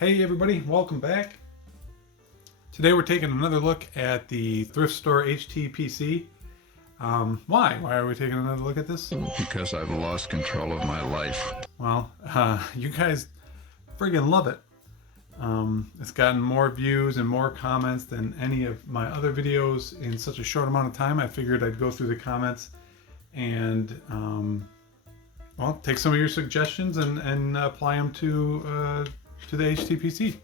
Hey everybody, welcome back. Today we're taking another look at the thrift store HTPC. Why? Why are we taking another look at this? Because I've lost control of my life. Well, you guys friggin' love it. It's gotten more views and more comments than any of my other videos in such a short amount of time. I figured I'd go through the comments and well, take some of your suggestions and apply them to the HTPC.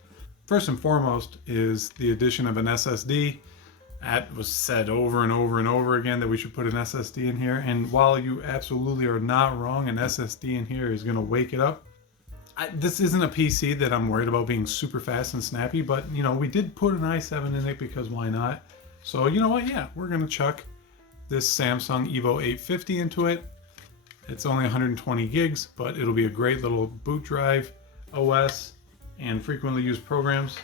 First and foremost is the addition of an SSD. That was said over and over and over again that we should put an SSD in here. And while you absolutely are not wrong, an SSD in here is going to wake it up. This isn't a PC that I'm worried about being super fast and snappy, but you know, we did put an i7 in it because why not? So you know what? Yeah, we're going to chuck this Samsung Evo 850 into it. It's only 120 gigs, but it'll be a great little boot drive, OS, and frequently used programs,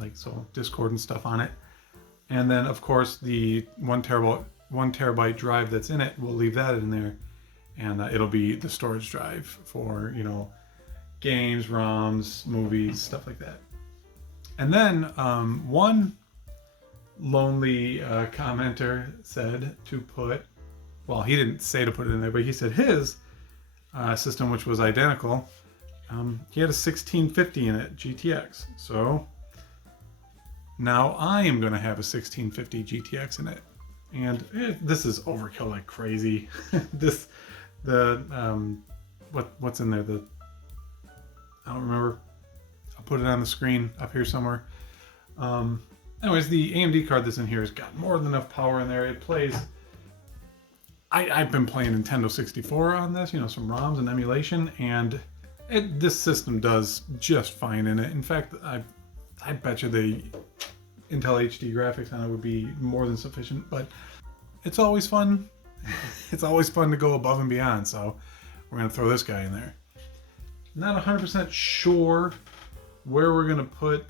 like so Discord and stuff on it. And then of course the one terabyte drive that's in it, we'll leave that in there, and it'll be the storage drive for, you know, games, ROMs, movies, stuff like that. And then one lonely commenter said to put, well, he didn't say to put it in there, but he said his system, which was identical, he had a 1650 in it, GTX. So now I am going to have a 1650 GTX in it. And this is overkill like crazy. What's in there? I don't remember. I'll put it on the screen up here somewhere. Anyways, the AMD card that's in here has got more than enough power in there. It plays... I've been playing Nintendo 64 on this, you know, some ROMs and emulation, and this system does just fine in it. In fact, I bet you the Intel HD graphics on it would be more than sufficient, but it's always fun. It's always fun to go above and beyond, so we're going to throw this guy in there. Not 100% sure where we're going to put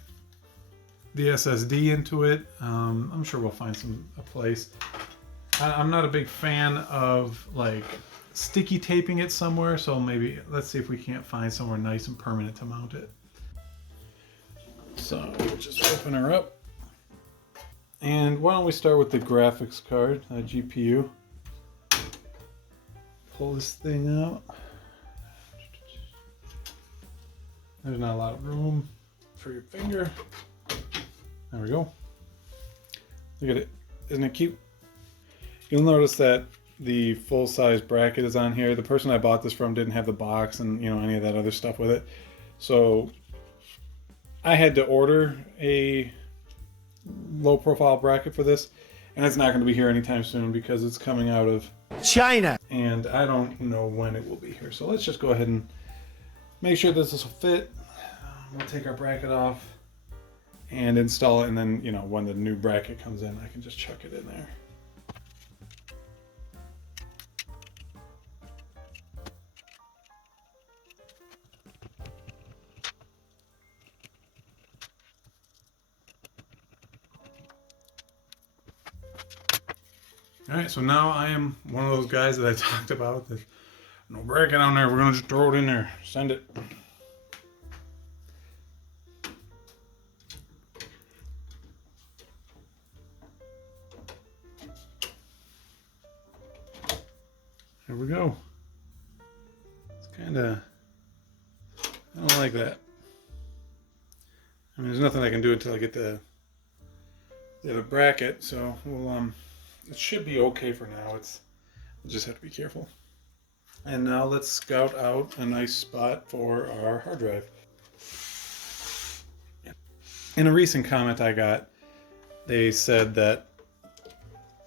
the SSD into it. I'm sure we'll find a place. I'm not a big fan of like sticky taping it somewhere, so maybe let's see if we can't find somewhere nice and permanent to mount it. So we'll just open her up. And why don't we start with the graphics card, GPU. Pull this thing out. There's not a lot of room for your finger. There we go. Look at it. Isn't it cute? You'll notice that the full-size bracket is on here. The person I bought this from didn't have the box and, you know, any of that other stuff with it. So I had to order a low-profile bracket for this, and it's not going to be here anytime soon because it's coming out of China. And I don't know when it will be here. So let's just go ahead and make sure this will fit. We'll take our bracket off and install it, and then, you know, when the new bracket comes in, I can just chuck it in there. Alright, so now I am one of those guys that I talked about. That no bracket on there, we're going to just throw it in there. Send it. There we go. It's kind of... I don't like that. I mean, there's nothing I can do until I get the bracket, so we'll... It should be okay for now. We'll just have to be careful. And now let's scout out a nice spot for our hard drive. In a recent comment I got, they said that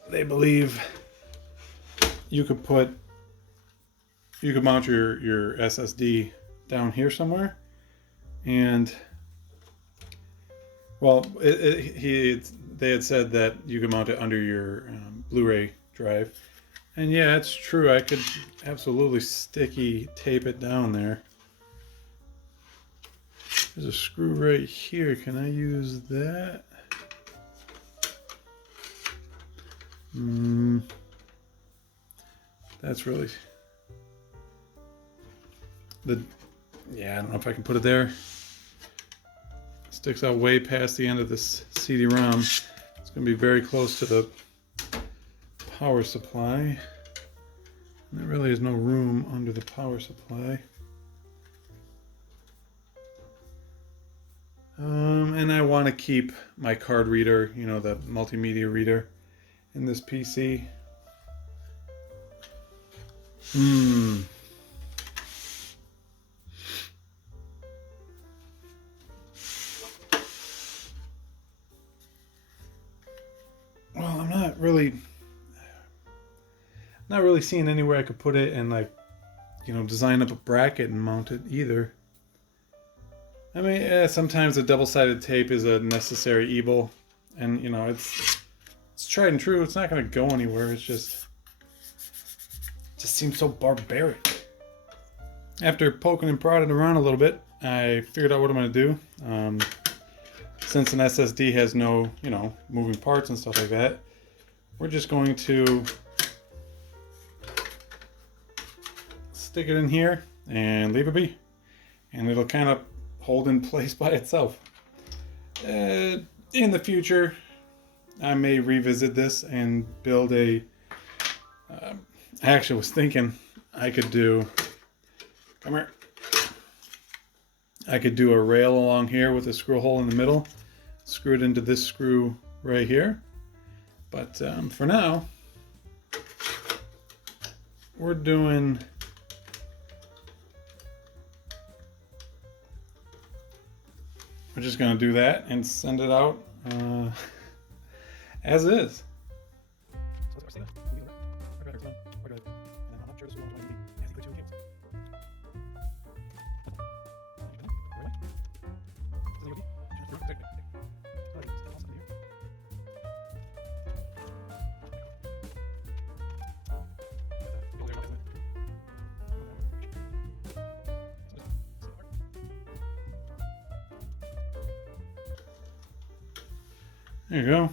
they believe you could mount your SSD down here somewhere, and well, they had said that you could mount it under your Blu-ray drive. And yeah, it's true. I could absolutely sticky tape it down there. There's a screw right here. Can I use that? That's really... Yeah, I don't know if I can put it there. Sticks out way past the end of this CD-ROM. It's going to be very close to the power supply. And there really is no room under the power supply. And I want to keep my card reader, you know, the multimedia reader, in this PC. Well, I'm not really seeing anywhere I could put it and, like, you know, design up a bracket and mount it either. I mean, sometimes a double-sided tape is a necessary evil, and you know, it's tried and true. It's not going to go anywhere. It just seems so barbaric. After poking and prodding around a little bit, I figured out what I'm going to do. Since an SSD has no, you know, moving parts and stuff like that, we're just going to stick it in here and leave it be, and it'll kind of hold in place by itself. In the future, I may revisit this and build a... I actually was thinking I could do... Come here. I could do a rail along here with a screw hole in the middle. Screw it into this screw right here. But for now, we're doing... We're just going to do that and send it out as is. There you go.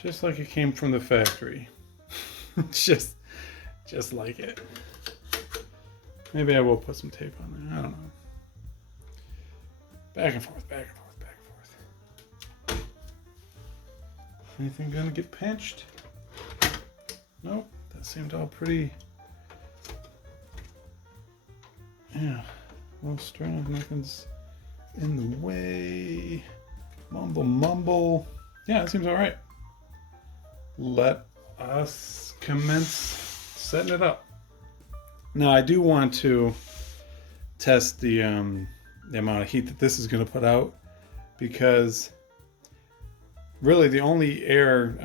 Just like it came from the factory. just like it. Maybe I will put some tape on there. I don't know. Back and forth, back and forth, back and forth. Anything gonna get pinched? Nope. That seemed all pretty... Yeah. Well, strong. Nothing's in the way. Mumble. Yeah, it seems all right. Let us commence setting it up. Now, I do want to test the amount of heat that this is going to put out, because really the only air,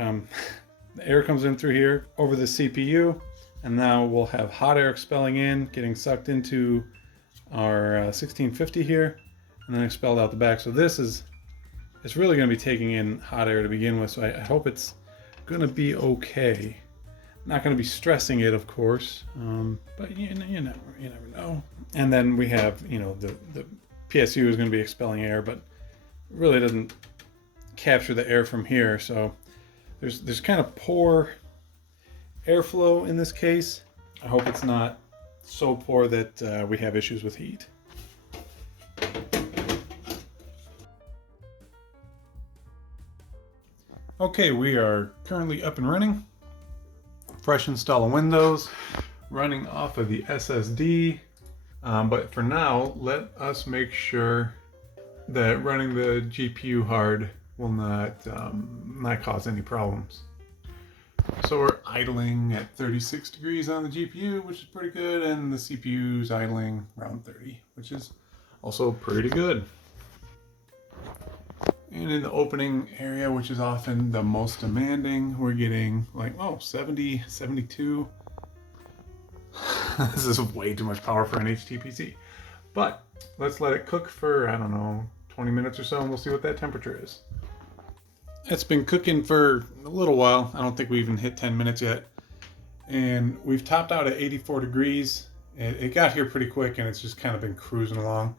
the air comes in through here over the CPU, and now we'll have hot air expelling in, getting sucked into our 1650 here, and then expelled out the back. So it's really going to be taking in hot air to begin with, so I hope it's going to be okay. Not going to be stressing it, of course, but you never know. And then we have, you know, the PSU is going to be expelling air, but really doesn't capture the air from here, so there's kind of poor airflow in this case. I hope it's not so poor that we have issues with heat. Okay, we are currently up and running. Fresh install of Windows, running off of the SSD. But for now, let us make sure that running the GPU hard will not cause any problems. So we're idling at 36 degrees on the GPU, which is pretty good, and the CPU's idling around 30, which is also pretty good. And in the opening area, which is often the most demanding, we're getting like, 70, 72. This is way too much power for an HTPC. But let's let it cook for, I don't know, 20 minutes or so, and we'll see what that temperature is. It's been cooking for a little while. I don't think we even hit 10 minutes yet. And we've topped out at 84 degrees. It got here pretty quick, and it's just kind of been cruising along.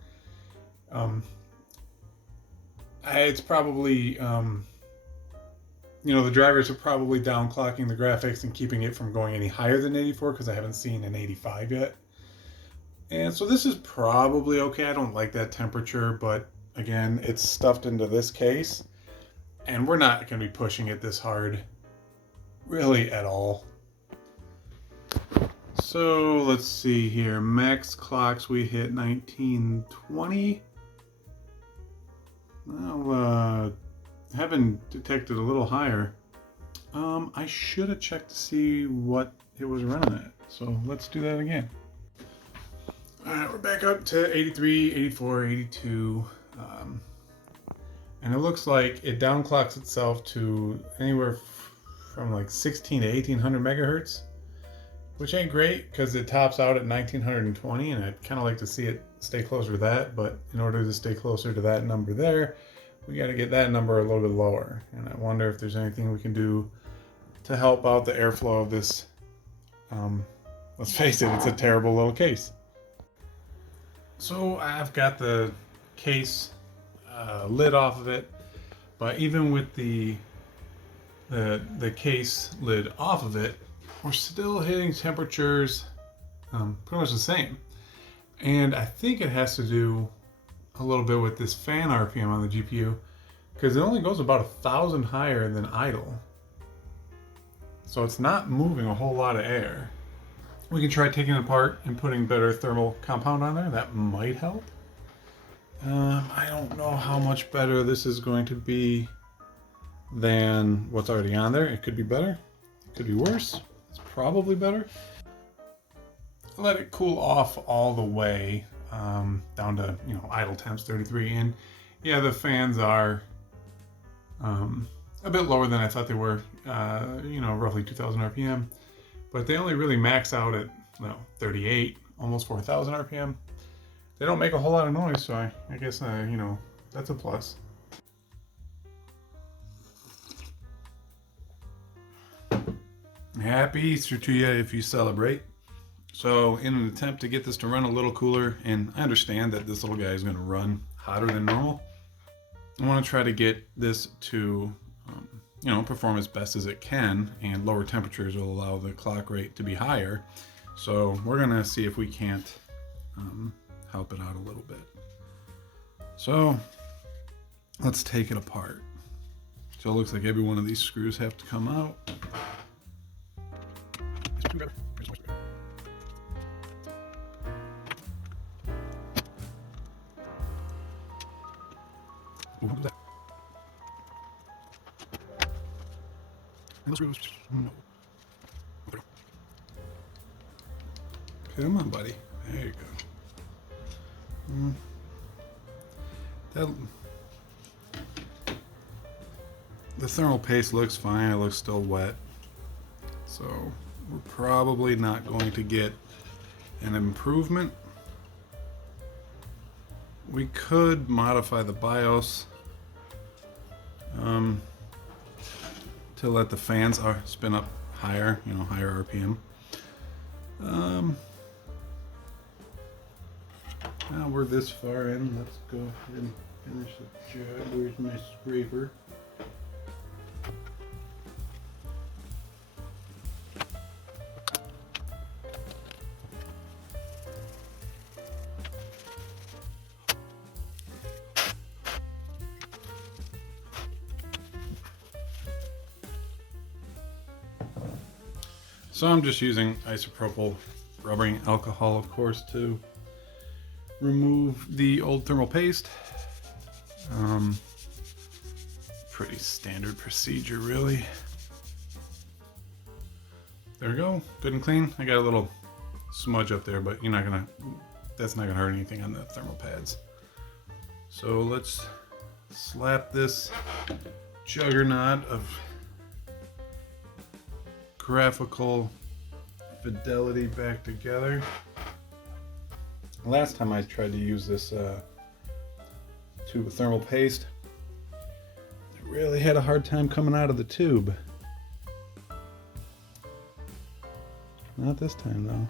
It's probably, the drivers are probably downclocking the graphics and keeping it from going any higher than 84, because I haven't seen an 85 yet. And so this is probably okay. I don't like that temperature, but again, it's stuffed into this case, and we're not going to be pushing it this hard really at all. So let's see here. Max clocks, we hit 1920. Well, haven't detected a little higher. I should have checked to see what it was running at. So let's do that again. All right, we're back up to 83, 84, 82. And it looks like it downclocks itself to anywhere from like 16 to 1800 megahertz, which ain't great because it tops out at 1920, and I'd kind of like to see it stay closer to that. But in order to stay closer to that number there, we got to get that number a little bit lower. And I wonder if there's anything we can do to help out the airflow of this. Let's face it, it's a terrible little case. So I've got the case lid off of it, but even with the case lid off of it, we're still hitting temperatures pretty much the same. And I think it has to do a little bit with this fan RPM on the GPU, because it only goes about 1,000 higher than idle. So it's not moving a whole lot of air. We can try taking it apart and putting better thermal compound on there. That might help. I don't know how much better this is going to be than what's already on there. It could be better. It could be worse. It's probably better. Let it cool off all the way down to, idle temps 33. And yeah, the fans are a bit lower than I thought they were, roughly 2000 RPM. But they only really max out at 38, almost 4,000 RPM. They don't make a whole lot of noise, so I guess, that's a plus. Happy Easter to you if you celebrate. So in an attempt to get this to run a little cooler, and I understand that this little guy is going to run hotter than normal, I want to try to get this to perform as best as it can, and lower temperatures will allow the clock rate to be higher. So we're going to see if we can't help it out a little bit. So let's take it apart. So it looks like every one of these screws have to come out. Ooh, what was that? No. Come on, buddy. There you go. The thermal paste looks fine. It looks still wet. So we're probably not going to get an improvement. We could modify the BIOS to let the fans spin up higher, higher RPM. Now we're this far in, let's go ahead and finish the job. Where's my scraper? So I'm just using isopropyl rubbing alcohol, of course, to remove the old thermal paste. Pretty standard procedure, really. There we go, good and clean. I got a little smudge up there, but that's not gonna hurt anything on the thermal pads. So let's slap this juggernaut of graphical fidelity back together. Last time I tried to use this tube of thermal paste, I really had a hard time coming out of the tube. Not this time though.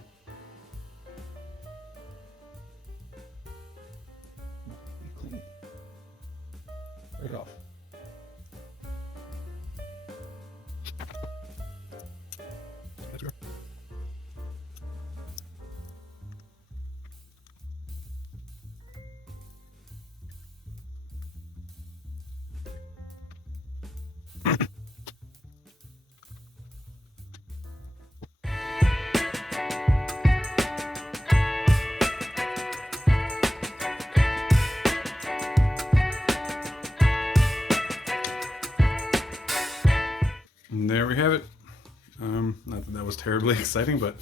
Clean. Break off. was terribly exciting, but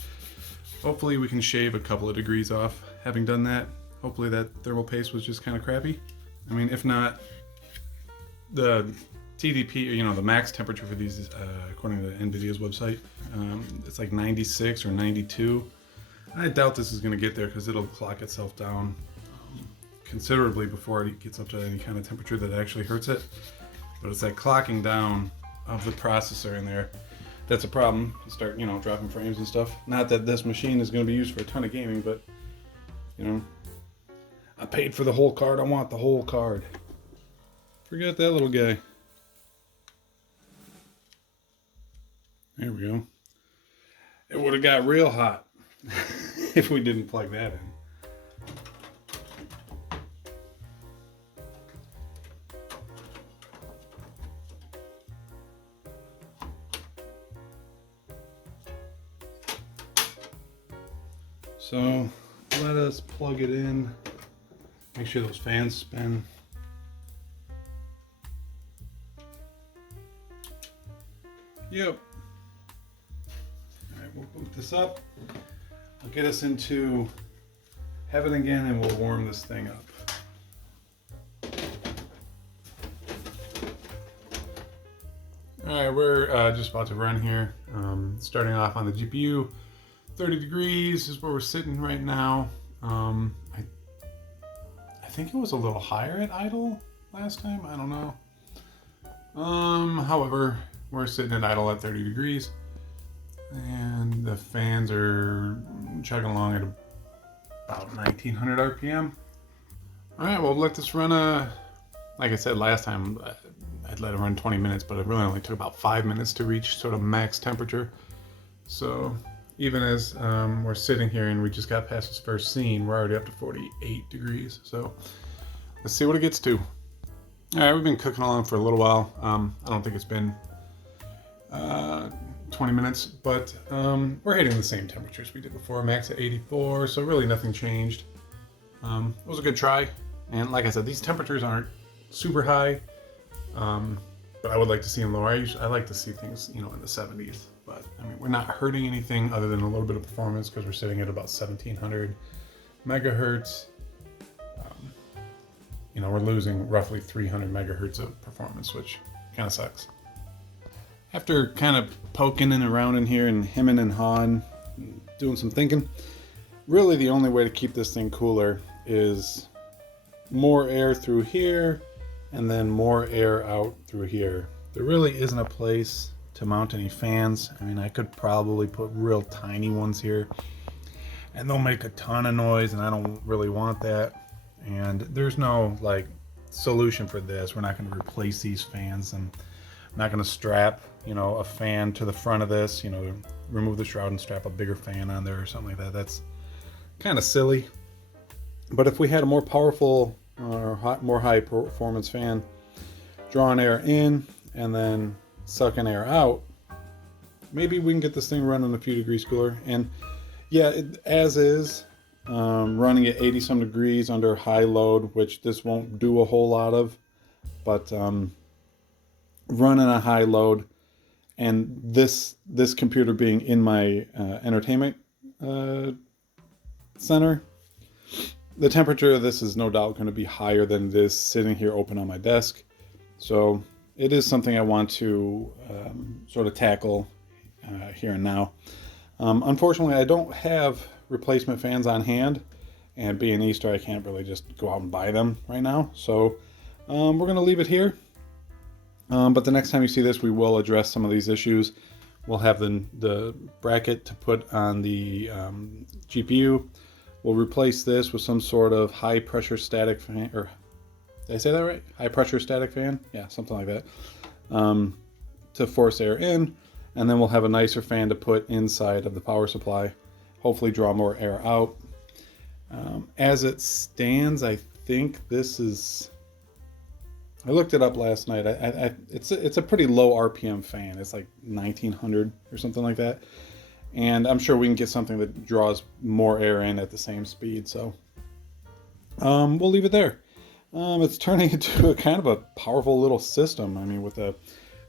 hopefully we can shave a couple of degrees off having done that. Hopefully that thermal paste was just kind of crappy. I mean, if not, the TDP, the max temperature for these, according to NVIDIA's website, it's like 96 or 92. I doubt this is going to get there because it'll clock itself down considerably before it gets up to any kind of temperature that actually hurts it. But it's that clocking down of the processor in there that's a problem. You start, dropping frames and stuff. Not that this machine is going to be used for a ton of gaming, but, I paid for the whole card. I want the whole card. Forget that little guy. There we go. It would have got real hot if we didn't plug that in. So let us plug it in. Make sure those fans spin. Yep. All right, we'll boot this up. I'll get us into heaven again and we'll warm this thing up. All right, we're just about to run here. Starting off on the GPU, 30 degrees is where we're sitting right now. I think it was a little higher at idle last time. I don't know. However, we're sitting at idle at 30 degrees. And the fans are chugging along at about 1900 RPM. All right, we'll let this run like I said last time, I'd let it run 20 minutes, but it really only took about 5 minutes to reach sort of max temperature. So even as we're sitting here and we just got past this first scene, we're already up to 48 degrees. So let's see what it gets to. All right, we've been cooking along for a little while. I don't think it's been 20 minutes, but we're hitting the same temperatures we did before, max at 84, so really nothing changed. It was a good try, and like I said, these temperatures aren't super high, but I would like to see them lower. I like to see things, in the 70s, but I mean, we're not hurting anything other than a little bit of performance because we're sitting at about 1700 megahertz. We're losing roughly 300 megahertz of performance, which kind of sucks. After kind of poking and around in here and hemming and hawing, doing some thinking, really the only way to keep this thing cooler is more air through here and then more air out through here. There really isn't a place to mount any fans. I mean, I could probably put real tiny ones here and they'll make a ton of noise, and I don't really want that. And there's no solution for this. We're not going to replace these fans, and I'm not going to strap a fan to the front of this, remove the shroud and strap a bigger fan on there or something like that. That's kind of silly. But if we had a more powerful or more high performance fan, drawing air in and then sucking air out, maybe we can get this thing running a few degrees cooler. And yeah, as is, running at 80 some degrees under high load, which this won't do a whole lot of, but running a high load, and this computer being in my entertainment center, the temperature of this is no doubt going to be higher than it is sitting here open on my desk. So it is something I want to sort of tackle here and now. Unfortunately, I don't have replacement fans on hand, and being Easter, I can't really just go out and buy them right now. So we're going to leave it here. But the next time you see this, we will address some of these issues. We'll have the bracket to put on the GPU. We'll replace this with some sort of high pressure static fan, or did I say that right? High pressure static fan? Yeah, something like that. To force air in, and then we'll have a nicer fan to put inside of the power supply. Hopefully draw more air out. As it stands, I think this is, I looked it up last night. It's a pretty low RPM fan. It's like 1900 or something like that. And I'm sure we can get something that draws more air in at the same speed. So we'll leave it there. It's turning into a kind of a powerful little system. I mean, with a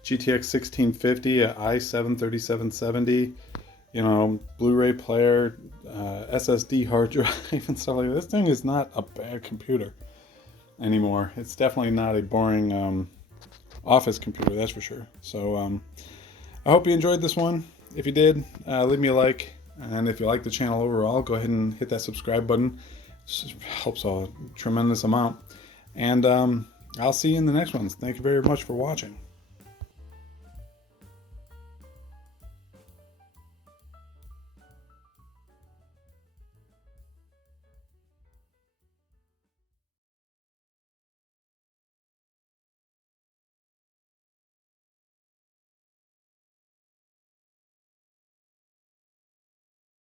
GTX 1650, a i7 3770, you know, Blu-ray player, SSD hard drive, and stuff like that. This thing is not a bad computer anymore. It's definitely not a boring office computer, that's for sure. So I hope you enjoyed this one. If you did, leave me a like. And if you like the channel overall, go ahead and hit that subscribe button. It helps a tremendous amount. And I'll see you in the next ones. Thank you very much for watching.